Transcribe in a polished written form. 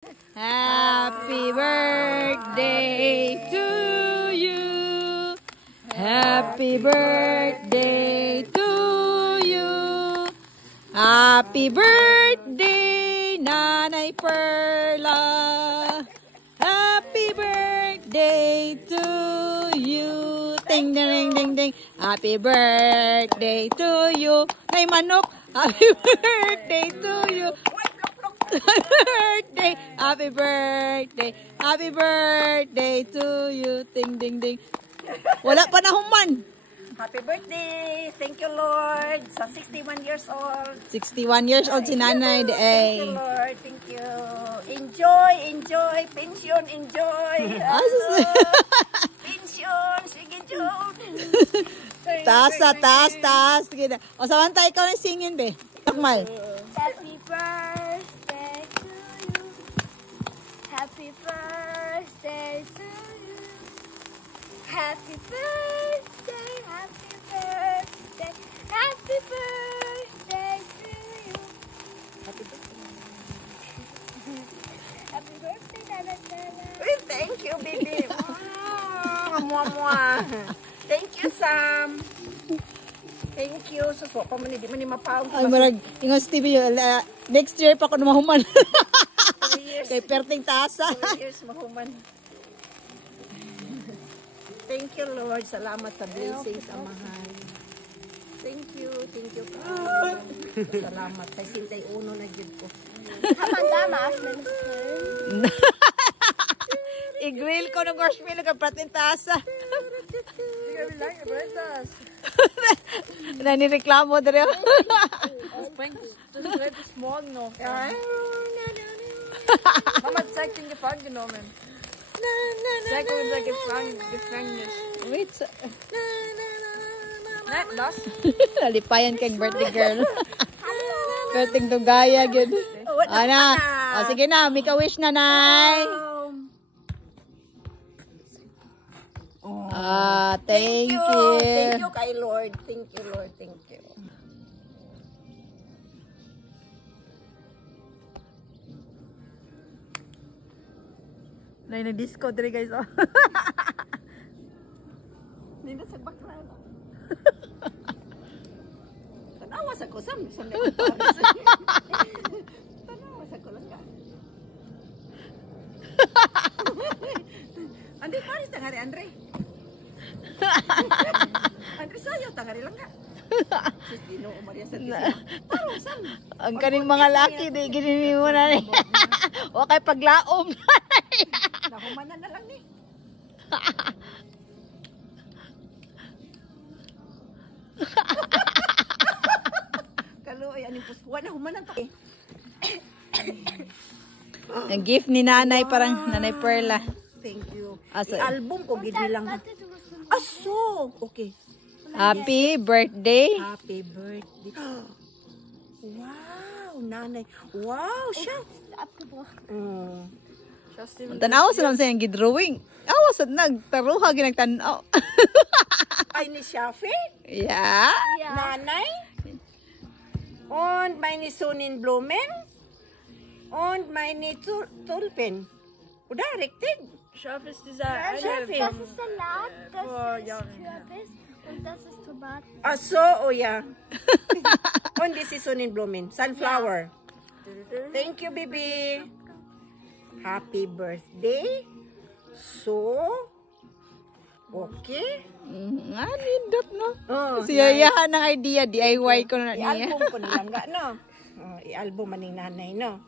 Happy birthday to you. Happy birthday to you. Happy birthday, Nanay Perla. Happy birthday to you. Ding, ding, ding, ding. Happy birthday to you. Nay manok. Happy birthday to you. Birthday, happy birthday, happy birthday to you. Ding, ding, ding. Wala pa na human. Happy birthday. Thank you, Lord. Sa 61 years old. 61 years old si Nanay. Thank you, Lord. Thank you. Enjoy, enjoy. Pension, enjoy. Pension. Sige, John. Taas, taas, taas. O, samanta ikaw na singin, be. Takmal. Happy birthday to you. Happy birthday to you. Happy birthday, happy birthday, happy birthday to you. Happy birthday. Happy birthday, Nana Tana. Uy, thank you, baby. Mwah. Thank you, Sam. Thank you. Suso pa man, hindi man ni mapaong. Ay, marag, yung Stevie, next year pa ako na mahuman. 2 years. Kay perting tasa. 2 years mahuman. Thank you, Lord. Salamat sa blessings, Amahan. Thank you, God. Salamat. Sa 61 na gid ko. Hamandama. I-grill ko ng marshmallow kay perting tasa. Sige, lang, ibadas. Nanireklamo dere. Das ist relativ morgen noch. Ja. Mama zeigt den Gefangen genommen. Zeig unser Gefängnis. Wait. Nein, das. Nalipayan kay birthday girl. Birthday dugaya gyud. Ana. O sige na, make a wish na, Nay. Thank you. Thank you kay Lord. Thank you, Lord. Thank you. Nay na disco dere guys. Oh. Nindot sa background. Tanawa sa ko sam may Paris. Tanawa sa ko lang ka. Andre Paris tangari Andre. Andre sayo tangari lang ka. Dino Maria sa Taro sam. Ang kaning mga laki di ginini mo na ni. O kay paglaom. Nahumanan na lang ni. Kaluoy aning puspuan na humanan ta. Ang gift ni Nanay parang Nanay Perla. Thank you. Asa? I-album ko gid lang. Aso. Okay. Happy birthday. Happy birthday. Wow, Nanay. Wow, siya. Tanaw sa naman sa yung gidrawing. Awas at nagtaruha ginagtanaw. Ay ni Shafi? Yeah. Nanay? Und meine Sonnenblumen? Und meine Tulpen? Oder richtig? Scharf ist dieser Shafi. Das ist Salat, das ist Kürbis und das ist Tomaten. Ach so, oh ja. Und this is Sonnenblumen. Sunflower. Thank you, baby. Happy birthday. So, okay. Nindot no. Oh, Siyayahan ng idea, DIY ko na niya. I-album ko nilang nga, no? I-album maning nanay, no?